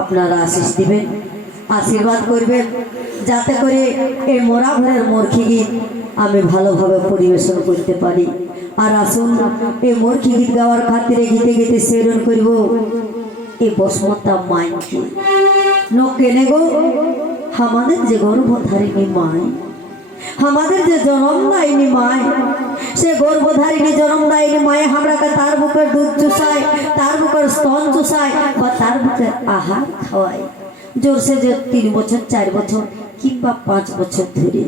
আপনারা আশীষ দিবেন, আশীর্বাদ করবেন, যাতে করে এই মোরা ঘরের মরখি গীত আমি ভালোভাবে পরিবেশন করতে পারি। আর আসুন এই মরখি গীত গাওয়ার খাতিরে গীতে গীতে সেরন করব এই বসমতা মাইকে নকেনে গো আমাদের যে গর্ভধারিণী মাই, আমাদের যে জন্মদায়িনী মাই, সে গর্ভধারিণী জন্মদায়িনী মায়ে আমরাকে তার বুকের দুধ চুষায়, তার বুকের স্তন চুষায় বা তার বুকের আহার খাওয়ায় জোরসে যে 3 বছর 4 বছর কিংবা 5 বছর ধরে।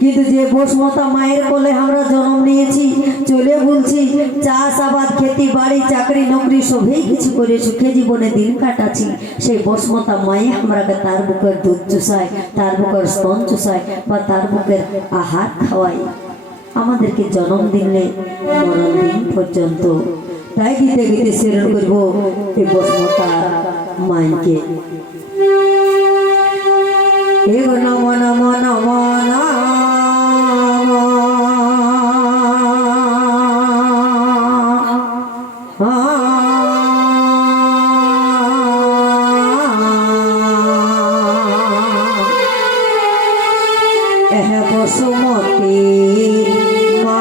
কিন্তু যে বসমতা মায়ের কোলে আমরা জন্ম নিয়েছি, চলে বলছি চাষাবাদ খেতি বাড়ি চাকরি নকরি সবই কিছু করে সুখে জীবনে দিন কাটাচ্ছি, সেই বসমতা মায়ে আমরাকে তার বুকের দুধ চুষায়, তার বুকের স্তন চুষায় বা তার বুকের আহার খাওয়ায় আমাদেরকে জন্ম দিলে মরণ দিন পর্যন্ত। তাই গীতে গীতে সেরন করব এই বসমতা মাইকে। হে গো নম নম নম বসুমতী মা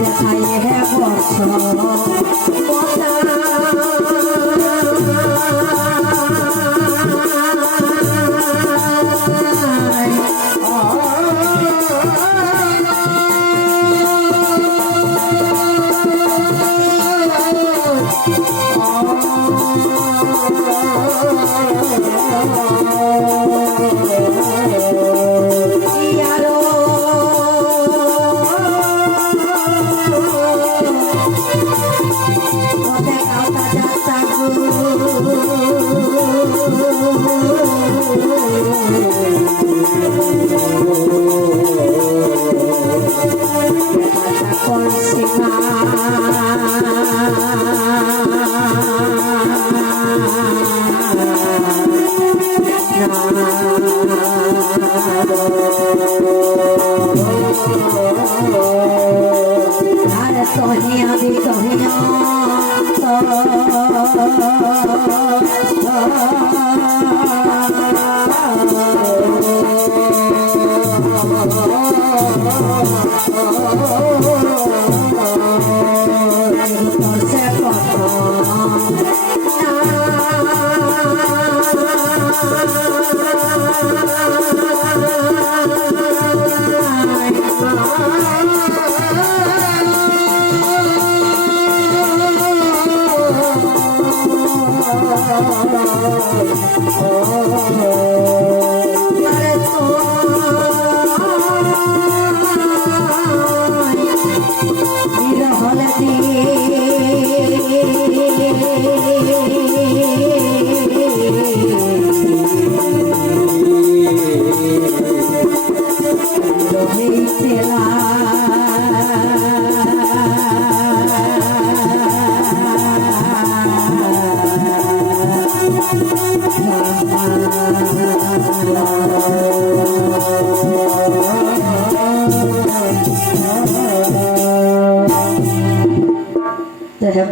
দেখাইয়ে হে বর্ষ যাতা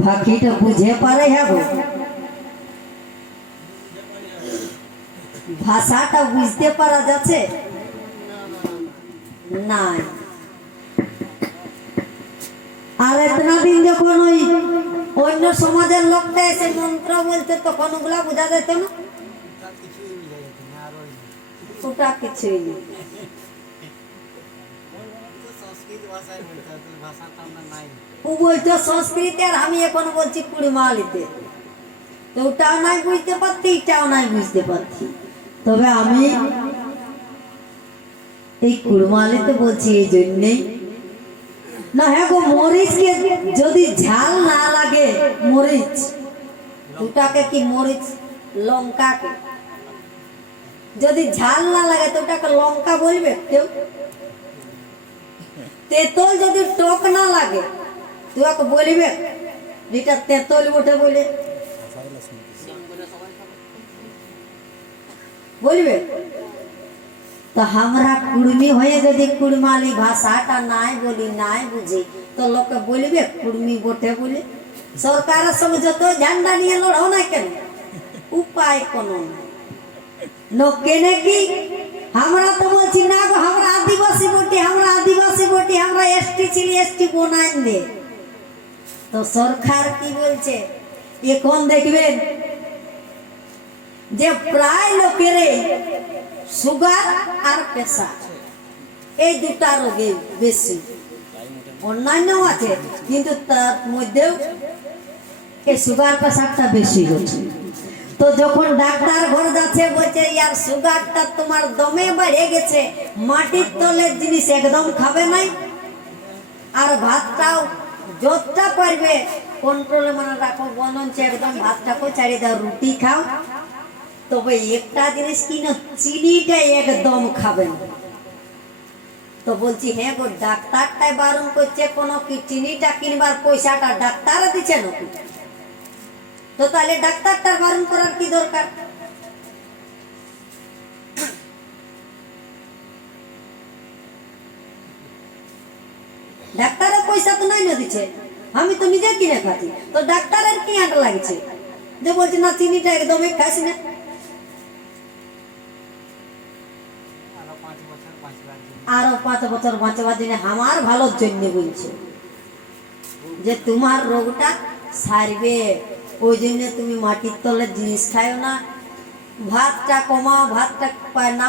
ফাঁকিটা বুঝে পারে হ্যাঁ গো, ভাষাটা বুঝতে পারা যাচ্ছে নাই। আর এতনা দিন যখন ওই অন্য সমাজের লোকটা এসে মন্ত্র বলতে তখন ওগুলা বোঝা যেত না, ওটা কিছুই নেই। ও বলতো সংস্কৃতি আর আমি এখন বলছি কুড়িমালিতে, তো ওটাও নাই বুঝতে পারছি, এটাও নাই বুঝতে পারছি। তবে আমি এই কুড়মালিতে বলছি এই জন্যেই না, হ্যাঁ গো, মরিচকে যদি ঝাল না লাগে, মরিচ ওটাকে কি মরিচ, লঙ্কাকে যদি ঝাল না লাগে তো ওটাকে লঙ্কা বলবে কেউ? তেঁতুল যদি টক না লাগে তোকে বলবে যেটা তেঁতুল বটে বলে বলবে? তো আমরা কুড়মি হয়ে যদি কুড়মালি ভাষাটা নাই বলি, নাই বুঝি, তো লোকে বলবে কুড়মি বটে বলে। সরকারের সঙ্গে যত ঝান্ডা নিয়ে লড়ো না কেন, উপায় কোনো নাই। লোকে নাকি আমরা তো বলছি না গো, আমরা আদিবাসী বটি, আমরা আদিবাসী বটি, আমরা এসটি ছিলি, এসটি বনাই দে। তো সরকার কি বলছে এখন দেখবেন যে প্রায় লোকের সুগার আর প্রেসার এই দুটা রোগে বেশি, অন্যান্য আছে কিন্তু তার মধ্যেও এই সুগার প্রেসারটা বেশি হচ্ছে। তো যখন ডাক্তার ঘর যাচ্ছে বলছে ইয়ার সুগারটা তোমার দমে বেড়ে গেছে, মাটির তলের জিনিস একদম খাবে নাই, আর ভাতটাও যতটা পারবে কন্ট্রোলে মানে রাখো, বনঞ্চ একদম ভাতটাকে ছাড়িয়ে দাও, রুটি খাও। তবে একটা জিনিস কিনা চিনিটা একদম খাবেন। তো বলছি হ্যাঁ গো, ডাক্তারটাই বারণ করছে কোনো কি চিনিটা কিনবার পয়সাটা ডাক্তার দিচ্ছে নাকি? তো তাহলে ডাক্তারটা বারণ করার কি দরকার? ডাক্তারের পয়সা তো নাই না দিচ্ছে, আমি তো নিজে কিনে খাচ্ছি, তো ডাক্তারের কি আটা লাগছে যে বলছে না চিনিটা একদমই খাস না? আরো 5 বছর বাঁচবার জন্য আমার ভালোর জন্য বলছে যে তোমার রোগটা সারবে, ওই জন্য তুমি মাটির তলের জিনিস খাও না, ভাতটা কমাও, ভাতটা না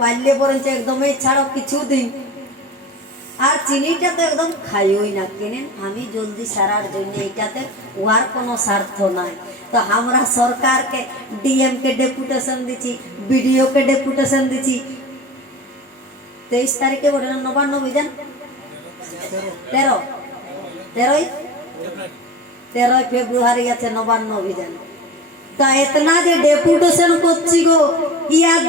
পারলে বরঞ্চ একদমই ছাড়ো কিছুদিন, আর চিনিটা তো একদম খাইওই না। কেনেন আমি জলদি সারার জন্য, এটাতে ওর কোনো স্বার্থ নাই। তো আমরা সরকারকে, ডিএম কে ডেপুটেশন দিচ্ছি, বিডিও কে ডেপুটেশন দিচ্ছি। 23 তারিখে বলে নবান্ন অভিযান, 13ই ফেব্রুয়ারি আছে নবান্ন অভিযান। তা এতনা যে ডেপুটেশন করছি গো, ইয়ার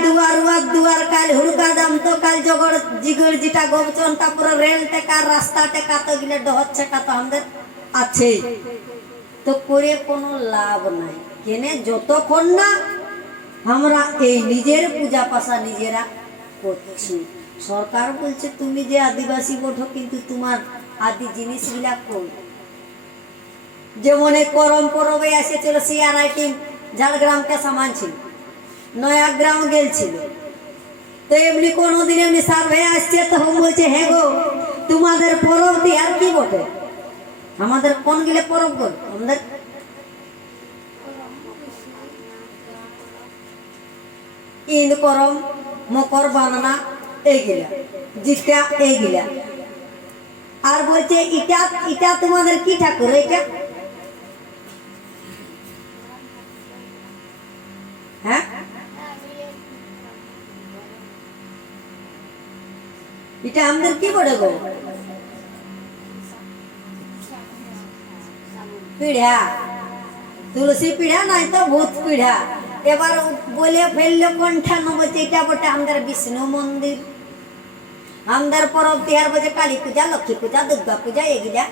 দুয়ার কাল হুড়কা দাম, তো কাল জগড় জিগড় যেটা গবচন, তারপরে রেল টেকা, রাস্তা টেকা, তো গিলে ডহচ্ছে কা তো আমাদের আছে, তো করে কোনো লাভ নাই। কেনে যতক্ষণ না আমরা এই নিজের পূজা পাশা নিজেরা করছি। সরকার বলছে তুমি যে আদিবাসী বঠো, কিন্তু তোমার আদি জিনিসগুলা কই? যেমন এই করম পরবে এসেছিল সিআরআই টিম ঝাড়গ্রামকে সামান ছিল, নয়াগ্রাম গেছিল। তো এমনি কোনোদিন এমনি সার্ভে আসছে, তখন বলছে হ্যাঁ গো তোমাদের পরব দিয়ে আর কি বটে, আমাদের কোন গেলে পরব গো, আমাদের ঈদ করম, মকর বানানা এইগুলা, জিকা এইগুলা। আর বলছে এটা এটা তোমাদের কি ঠাকুর, এটা হ্যাঁ এটা আমাদের কি বলে গো, পিढ़ा, তুলসী পিढ़ा নাই তো ভূত পিढ़ा। এবার বলে ফেললো কোনটা, বলছে এটা বটে আমাদের বিষ্ণু মন্দির, আমাদের পরব তিহার বলছে কালী পূজা, লক্ষ্মী পূজা, দুর্গা পূজা এগুলা।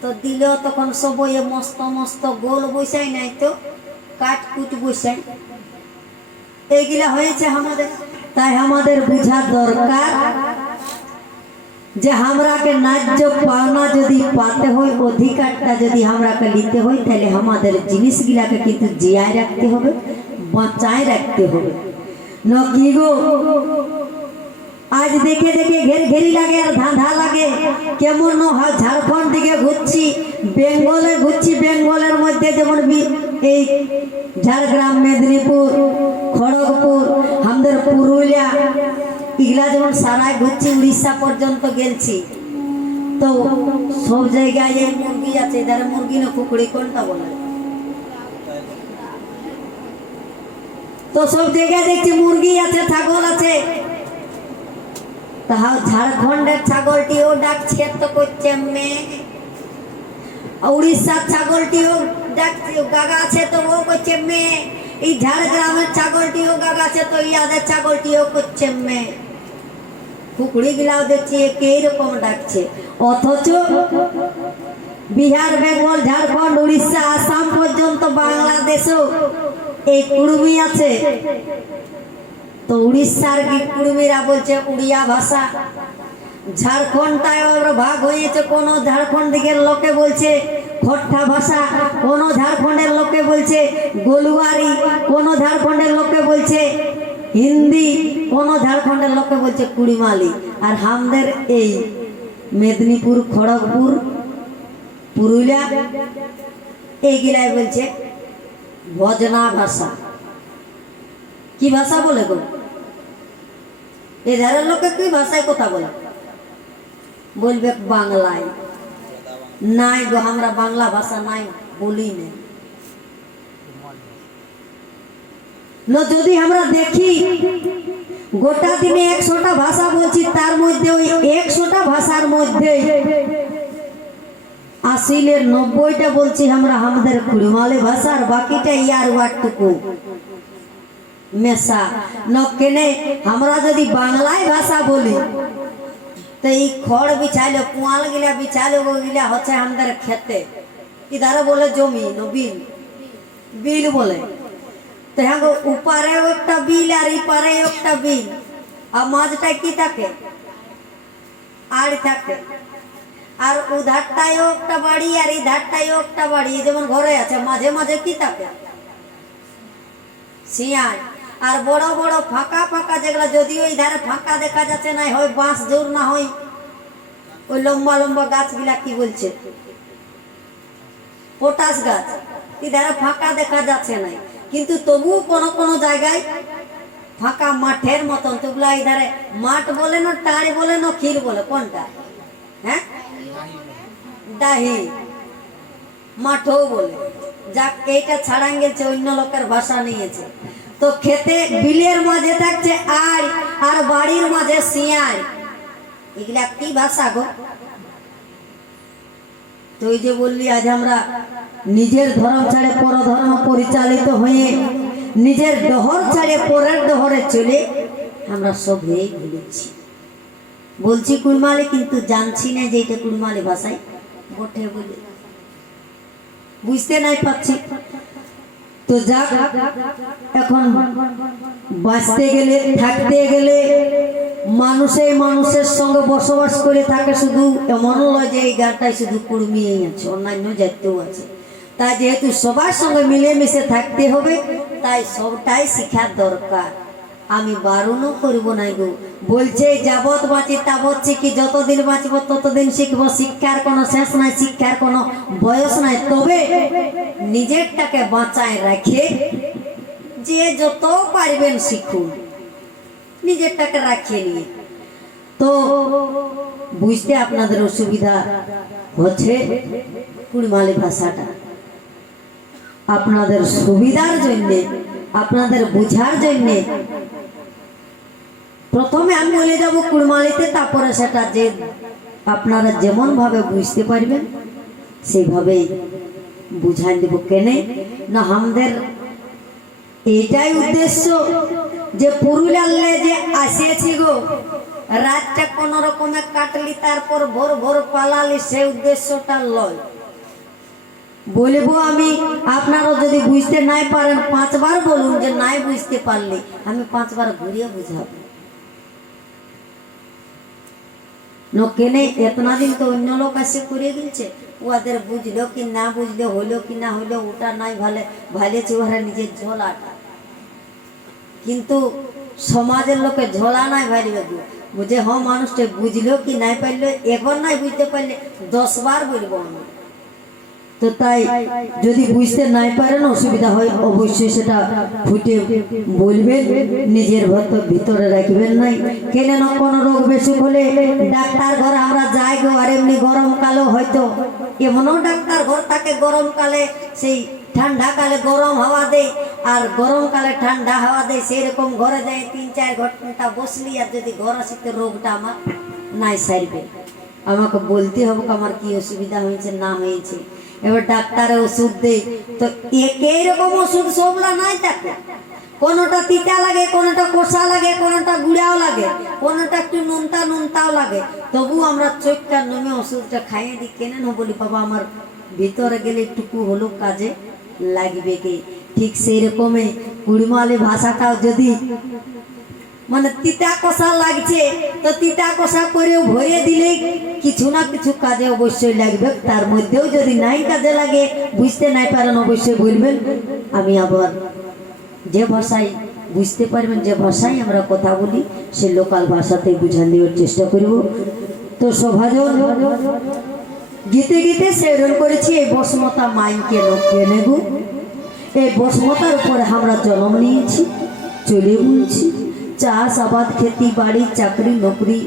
তো দিল তখন সবই মস্ত মস্ত গোল বসাই নাই তো কাটকুট বসাই, এইগুলা হয়েছে আমাদের। তাই আমাদের বুঝা দরকার যে আমরাকে ন্যায্য পাওনা যদি পাতে হয়, অধিকারটা যদি আমরাকে নিতে হয়, তাহলে আমাদের জিনিসগুলাকে কিন্তু জিয়ায় রাখতে হবে, বাঁচায় রাখতে হবে। ন কি গো আজ দেখে দেখে ঘের ঘেরি লাগে আর ধাঁধা লাগে, কেমন ঝাড়খণ্ড দিকে ঘুরছি, বেঙ্গলে ঘুরছি, বেঙ্গলের মধ্যে যেমন এই ঝাড়গ্রাম, মেদিনীপুর, খড়গপুর, আমাদের পুরুলিয়া এগুলা যেমন সারায় ঘুরছি, উড়িষ্যা পর্যন্ত গেছি। তো সব জায়গায় এই মুরগি আছে, যারা মুরগি না কুকুরি কোনটা বলে, তো সব জায়গায় দেখছি মুরগি আছে, ছাগল আছে। তাহাও ঝাড়খণ্ডের ছাগলটিও ডাকছে তো করছে মে, উড়িষ্যার ছাগলটিও ডাকছে গাগা আছে তো ও করছে মে, এই ঝাড়গ্রামের ছাগলটিও গাগা আছে তো ইয়াদের ছাগলটিও করছে মে। কুকুরি গিলাও দেখছি একই রকম ডাকছে, অথচ বিহার, বেঙ্গল, ঝাড়খণ্ড, উড়িষ্যা, আসাম পর্যন্ত বাংলাদেশেও এই কুড়মি আছে। তো উড়িষ্যার কুড়মিরা বলছে উড়িয়া ভাষা, ঝাড়খণ্ডটায় ভাগ হয়েছে, কোন ঝাড়খণ্ড দিকের লোকে বলছে খট্টা ভাষা, কোন ঝাড়খণ্ডের লোকে বলছে গোলুয়ারি, কোন ঝাড়খণ্ডের লোকে বলছে হিন্দি, কোন ঝাড়খণ্ডের লোকে বলছে কুড়িমালি। আর আমাদের এই মেদিনীপুর, খড়গপুর, পুরুলিয়া এইগুলাই বলছে ভজনা ভাষা। কি ভাষা বলে গো, এধারের লোকে কি ভাষায় কথা বলে, বলবে বাংলায়। নাই গো আমরা বাংলা ভাষা নাই বলি না। যদি আমরা দেখি গোটা দিনে 100টা ভাষা বলছি, তার মধ্যে ওই 100টা ভাষার মধ্যে আসিলের 90টা বলছি আমরা আমাদের কুড়িমালি ভাষার, বাকিটা ইয়ার ওয়াটটুকু মেশা নকেনে। আমরা যদি বাংলায় ভাষা বলি তো এই খড় বিছাইলে, পুয়াল গিলা বিছাইলে, ওগুলা হচ্ছে আমাদের খেতে, ইধারে বলে জমি, বিল, বিল বলে। তো হ্যাঁ উপারে একটা বিল আর ইপারে একটা বিল, আর মাঝটা কি থাকে, আড় থাকে। আর উধারটাও একটা বাড়ি আর এই ধারটাও একটা বাড়ি, যেমন ঘরে আছে, মাঝে মাঝে কি থাকে, শিয়াল। আর বড় বড় ফাঁকা ফাঁকা যেগুলো, যদিও এই ধারে ফাঁকা দেখা যাচ্ছে না, হয় বাঁশ জোর না হয় ওই লম্বা লম্বা গাছগুলা কি বলছে, পটাশ গাছ, এই ধারে ফাঁকা দেখা যাচ্ছে না, কিন্তু তবুও কোনো কোনো জায়গায় ফাঁকা মাঠের মতন। তোগুলা এই ধারে মাঠ বলে না, টাড়ি বলে না, ক্ষীর বলে, কোনটা, হ্যাঁ ডাহি, মাঠও বলে। যাক এইটা ছাড়ান গেছে, অন্য লোকের ভাষা নিয়েছে। তো খেতে বিলের মাঝে থাকছে আড়, আর বাড়ির মাঝে শিয়াল, এগুলা কি ভাষা গো? তো ওই যে বললি আজ আমরা নিজের ধর্ম ছাড়ে পর ধর্ম পরিচালিত হয়ে, নিজের ডহর ছাড়ে পরের ডহরে চলে আমরা সবই ভুলেছি। বলছি কুড়মালি, কিন্তু জানছি না যে এটা কুড়মালি ভাষায় বটে বলে, বুঝতে নাই পাচ্ছি। তো যাক, এখন বাঁচতে গেলে, থাকতে গেলে, মানুষের সঙ্গে বসবাস করে থাকে, শুধু এমন নয় যে এই গানটাই শুধু কুড়মিয়েই আছে, অন্যান্য জাতীয় আছে। তাই যেহেতু সবার সঙ্গে মিলেমিশে থাকতে হবে, তাই সবটাই শিখার দরকার। আমি বারণও করব নাই গো, বলছে যাবৎ বাঁচি তাবৎ শিখি, যতদিন বাঁচব ততদিন শিখবো। শিক্ষার কোনো শেষ নাই, শিক্ষার কোনো বয়স নাই। তবে নিজেরটাকে বাঁচায় রাখে যে যত পারবেন শিখুন, নিজেরটাকে রাখিয়ে নিয়ে। তো বুঝতে আপনাদের অসুবিধা হচ্ছে, কুড়মালি ভাষাটা আপনাদের সুবিধার জন্যে, আপনাদের বুঝার জন্যে প্রথমে আমি বলে যাব কুড়মালিতে, তারপরে সেটা যে আপনারা যেমন ভাবে বুঝতে পারবেন সেইভাবেই বুঝাই দেব। কেনে না আমাদের এইটাই উদ্দেশ্য যে পুরুলিয়ালে যে আসিয়েছি গো, রাতটা কোন রকমে কাটলি তারপর ভোর ভোর পালালি, সেই উদ্দেশ্যটা লয়। বলবো আমি, আপনারা যদি বুঝতে নাই পারেন 5 বার বলুন, যে নাই বুঝতে পারলে আমি 5 বার ঘুরিয়ে বুঝাবো। কেনে এতনা দিন তো অন্য লোক আসে করে দিচ্ছে, ওদের বুঝলো কি না বুঝলো, হলো কি না হলো, ওটা নাই ভালেছে ওরা নিজের ঝোলাটা। কিন্তু সমাজের লোকে ঝোলা নাই ভাইবে গো, বুঝে হ মানুষটা বুঝলো কি নাই পারলো, এখন নাই বুঝতে পারলে 10 বার বলবো আমি। তো তাই যদি বুঝতে নাই পারেন, অসুবিধা হয়, অবশ্যই সেটা ফুটে বলবেন, নিজের ভিতরে রাখবেন নাই। কেন না কোনো রোগ বেশি হলে ডাক্তার ঘর আমরা যাই গো, আর এমনি গরমকালেও হয়তো এমনও ডাক্তার ঘর থাকে গরমকালে সেই ঠান্ডা কালে গরম হাওয়া দেয়, আর গরমকালে ঠান্ডা হাওয়া দেয়, সেই রকম ঘরে যায় 3-4 ঘন্টা বসলি, আর যদি ঘর আসিতে রোগটা আমার নাই সারবে, আমাকে বলতে হবে আমার কি অসুবিধা হয়েছে না হয়েছে। এবার ডাক্তারে ওষুধ দেয়, তো একই রকম ওষুধ সবলা নাই থাকে, কোনোটা তিতা লাগে, কোনোটা কষা লাগে, কোনোটা গুড়াও লাগে, কোনোটা একটু নুনতাও লাগে। তবু আমরা চোখটা নমে ওষুধটা খাইয়ে দিই। কেন না বলি বাবা আমার ভিতরে গেলে একটুকু হলো কাজে লাগবে কি। ঠিক সেই রকমই কুড়মালি ভাষাটাও যদি মানে তিতা কষা লাগছে, তো তিতা কষা করেও ভরে দিলে কিছু না কিছু কাজে অবশ্যই লাগবে। তার মধ্যেও যদি নাই কাজে লাগে, বুঝতে নাই পারেন, অবশ্যই বলবেন। আমি আবার যে ভাষায় বুঝতে পারবেন, যে ভাষায় আমরা কথা বলি, সে লোকাল ভাষাতেই বুঝান দেওয়ার চেষ্টা করব। তো সভাজন গীতে গীতে সেরন করেছি এই বসমতা মাইনকে লোককে নেব। এই বসমতার উপরে আমরা জন্ম নিয়েছি, চলে বলছি। চাষ আবাদ খেতি বাড়ি চাকরি নকরি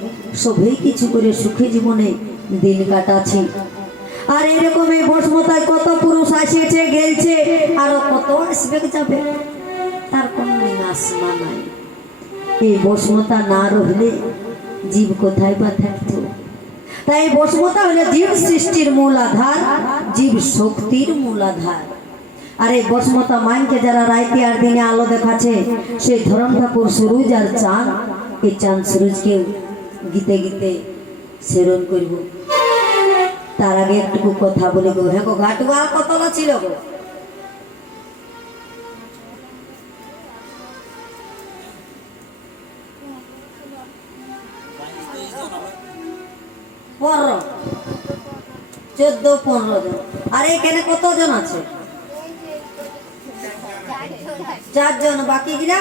সবই কিছু করে সুখী জীবনে দিন কাটাচ্ছি। আর এরকম এই বসমতায় কত পুরুষ আসেছে গেলছে, আরো কত আসবে যাবে, তার কোনো নিনাশনা নাই। এই বসমতা না রহলে জীব কোথায় বা থাকতো। তাই বসমতা হলো জীব সৃষ্টির মূল আধার, জীব শক্তির মূল আধার। আর এই বসমতা মাইনকে যারা রাইতে আর দিনে আলো দেখাচ্ছে, সেই ধরম ঠাকুর সুরুজ আর চাঁদ, এই চাঁদ সুরুজকে গীতে গীতে সেরন করব। তার আগে একটু কথা বলে গো, হ্যাঁ গো ঘাটুয়া কতলা ছিল গো, পনেরো 14-15 জন। আর এখানে কতজন আছে? 4 জন। বাকি গিলা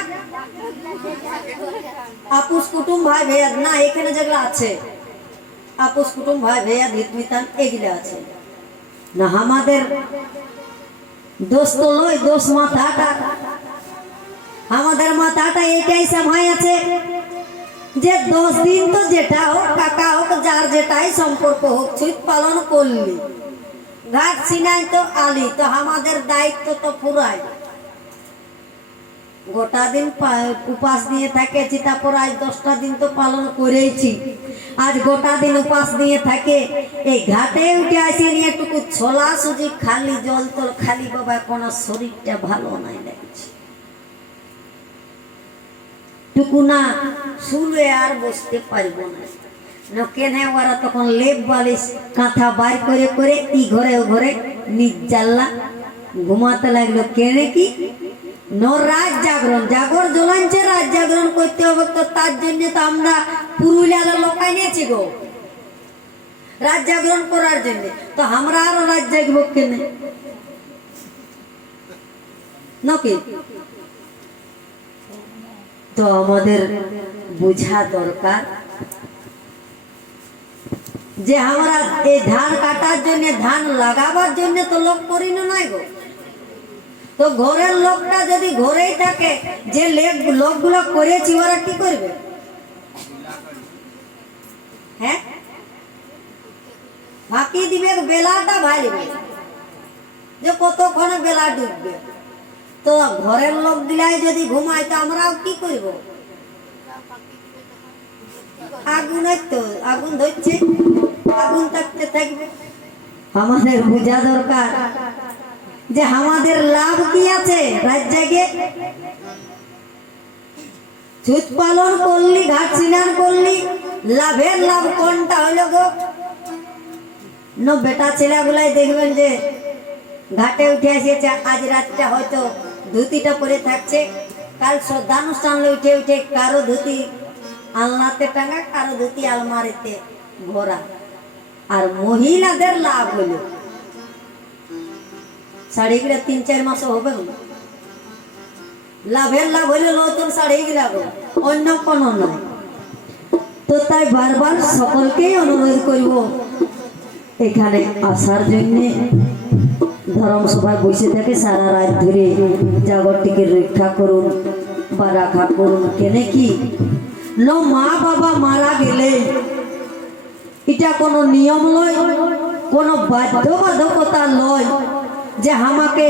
আপুস কুটুম ভাই ভাইয়া না, এখানে যেগুলো আছে আপুস কুটুম ভাই ভাইয়া ভিতমিতান এগুলো আছে না। আমাদের দোষ তো লয়, দোষ মাথাটা, আমাদের মাথাটা এইটাই সভাই আছে যে 10 দিন তো যেটা হোক কাকা হোক যার যেটাই সম্পর্ক হোক ছুঁত পালন করলি, ঘাট ছিনাই তো আলি, তো আমাদের দায়িত্ব তো পুরাই। গোটা দিন উপাস দিয়ে থাকেছি, তারপর আজ 10টা দিন তো পালন করেছি, আজ গোটা দিন উপাস দিয়ে থাকে। এই ঘাটে উঠে আসে নিয়ে একটু ছোলা সুজি খালি জল তল খালি, বাবা কোনো শরীরটা ভালো নাই লাগছে, টুকু না শুলে আর বসতে পারবো না। কেনে ওরা তখন লেপ বালিশ কাঁথা বার করে করে ই ঘরে ও ঘরে নিজ জানলা ঘুমাতে লাগলো। কেনে কি রাত জাগরণ জাগর জ্বলাঞ্চে রাত জাগরণ করতে হবে, তো তার জন্য তো আমরা পুরুলিয়ার লোক আনিয়েছি গো রাত জাগরণ করার জন্য। তো আমরা আরো রাত জাগবো কেনে নাকি? তো আমাদের বোঝা দরকার যে আমরা এই ধান কাটার জন্য ধান লাগাবার জন্য তো লোক করি না নাই গো। তো ঘরের লোকটা যদি ঘরেই থাকে, যে লোকগুলো করেছি ওরা কি করবে? হ্যাঁ, ফাঁকি দিবে, বেলাটা ভাইবে যে কতক্ষণে বেলা ডুববে। তো ঘরের লোক দিলাই যদি ঘুমায় তো আমরাও কি করব? আগুন তো আগুন ধরছে, আগুন থাকতে থাকবে। আমাদের বোঝা দরকার যে আমাদের লাভ কি আছে রাত জাগে? ছুত পালন করলি, ঘাট স্নান করলি, লাভের লাভ কোনটা হইলো গো? বেটা ছেলেগুলাই দেখবেন যে ঘাটে উঠে আসিয়েছে, আজ রাতটা হয়তো ধুতিটা পরে থাকছে, কাল শ্রদ্ধানুষ্ঠান উঠে উঠে কারো ধুতি আলনাতে টাঙা, কারো ধুতি আলমারিতে ভরা। আর মহিলাদের লাভ হলো শাড়িগুলা 3-4 মাস হবে লাভের লাভ হইলো নতুন শাড়িগুলা, অন্য কোনো নয়। তো তাই বারবার সকলকেই অনুরোধ করব এখানে আসার জন্য। ধর্মসভায় বসে থাকে সারা রাত ধরে, জাগরটিকে রক্ষা করুন বা রাখা করুন। কেন কি মা বাবা মারা গেলে এটা কোনো নিয়ম লয়, কোনো বাধ্যবাধকতা লয় যে আমাকে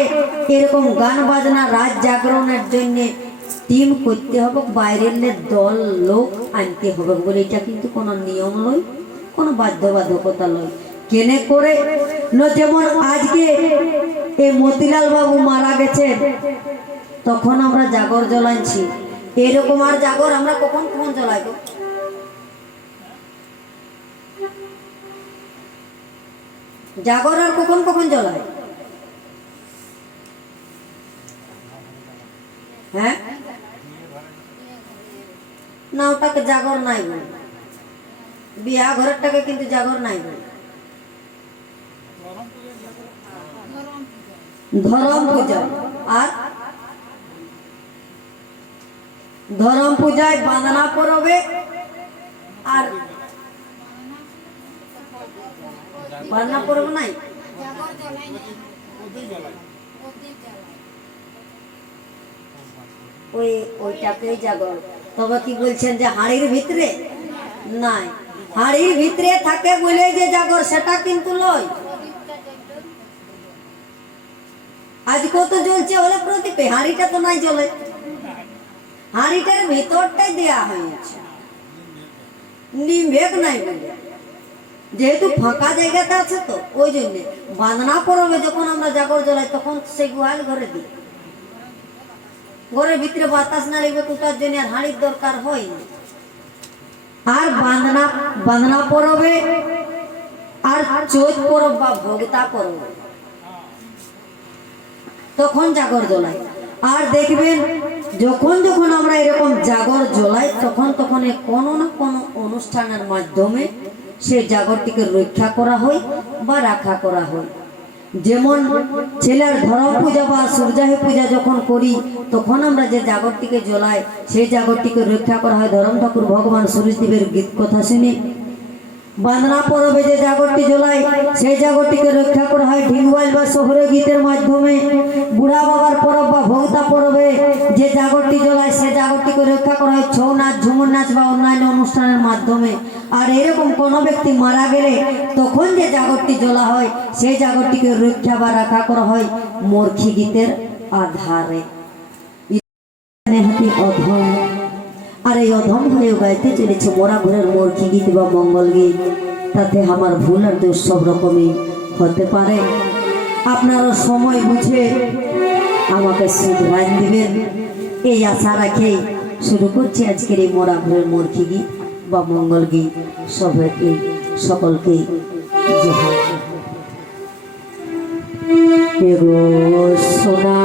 এরকম গান বাজনা রাত জাগরণের জন্য টিম করতে হবে, বাইরের দল লোক আনতে হবে বলে এটা কিন্তু কোনো নিয়ম লয়, কোনো বাধ্যবাধকতা লয়। কেনে করে যেমন আজকে এই মতিলাল বাবু মারা গেছেন, তখন আমরা জাগর জ্বলাইছি, এরকম আর জাগর আমরা কখন কখন জ্বলাইব? জাগর আর কখন কখন জ্বলায়? হ্যাঁ না, ওটাকে জাগর নাই বলে, বিয়া ঘরেরটাকে কিন্তু জাগর নাই বলে। ধরম পূজা আর ধরম পূজায় বাঁধনা পড়বে, আর বাঁধনা পড়বে নাই, ওইটাকেই জাগর। তবে কি বলছেন যে হাড়ির ভিতরে নাই, হাড়ির ভিতরে থাকে বলে যে জাগর, সেটা কিন্তু লয়। আজ কত জ্বলছে হলে প্রদীপে, হাড়িটা তো নাই জ্বলে, হাড়িটার ভিতরটাই দেয়া হয়েছে, নিভেক নাই বলে, যেহেতু ফাঁকা জায়গাটা আছে তো ওই জন্য। বাঁধনা পড়বে যখন আমরা জাগর জ্বলাই, তখন সেই গোয়াল ঘরে দিই, ঘরের ভিতরে বাতাস না লাগবে তার জন্য আর হাড়ির দরকার হয় না। আর বাঁধনা পড়বে আর চৈত পরব বা ভোগতা পরব, তখন জাগর জ্বলাই। আর দেখবেন যখন যখন আমরা এরকম জাগর জ্বলাই, তখন তখন কোনো না কোনো অনুষ্ঠানের মাধ্যমে সেই জাগরটিকে রক্ষা করা হয় বা রাখা করা হয়। যেমন ছেলের ধরম পূজা বা সূর্যাহী পূজা যখন করি, তখন আমরা যে জাগরটিকে জ্বলাই, সেই জাগরটিকে রক্ষা করা হয় ধরম ঠাকুর ভগবান সূর্যদেবের গীত কথা শুনে। বাঁধনা পরবে যে জাগরটি জ্বলাই, সেই জাগরটিকে রক্ষা করা হয় ঢিঙ্গওয়াল বা শহরে গীতের মাধ্যমে। বুড়া বাবার পরব বা ভোগতা পরবে যে জাগরটি জ্বলাই, সেই জাগরটিকে রক্ষা করা হয় ছৌ নাচ, ঝুমুর নাচ বা অন্যান্য অনুষ্ঠানের মাধ্যমে। আর এরকম কোনো ব্যক্তি মারা গেলে তখন যে জাগরটি জ্বলা হয়, সেই জাগরটিকে রক্ষা বা রাখা করা হয় মর্খী গীতের আধারে। অধম, আর এই অধম হয়েও গাইতে চলেছে মোরা ঘরের মর্খী গীত বা মঙ্গল গীত। তাতে আমার ভুল আর দোষ সব রকমই হতে পারে, আপনারা সময় বুঝে আমাকে শুধরান দিবেন, এই আশা রাখেই শুরু করছি আজকের এই মোরা ঘরের মর্খী গীত বা মঙ্গল গীত। সবাইকে সকলকে জয়। সোনা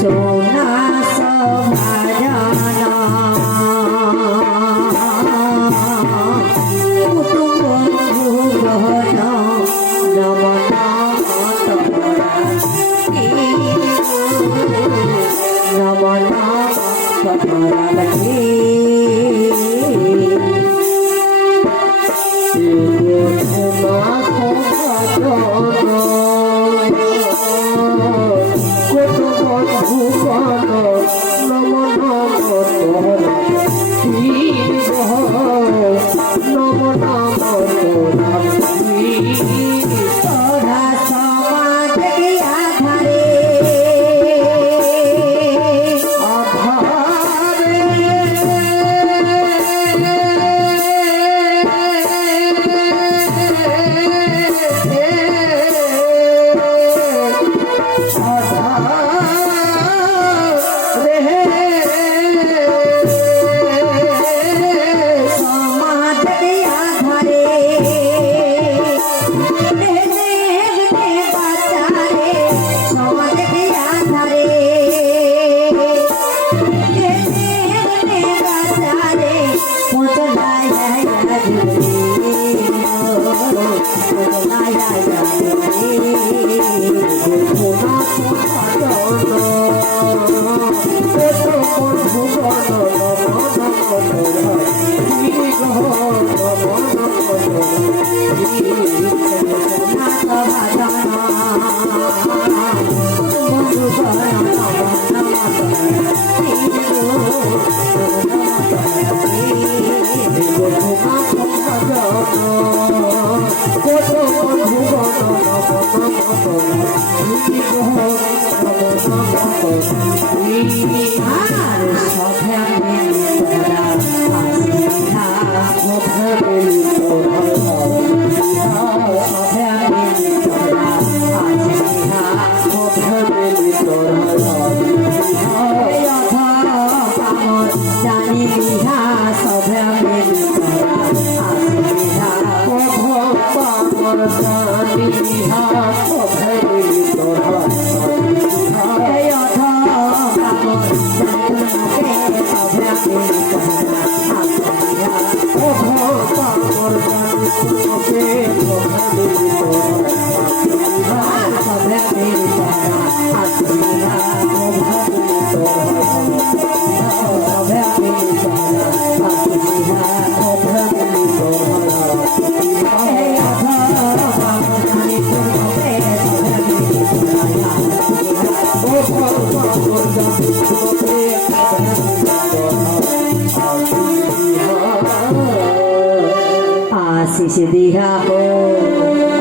সোনা সভাজানা কুটুম্ব গহন নমনা নমনা পতরালকে তোরা সমাজ আধারে आशीष दिया हो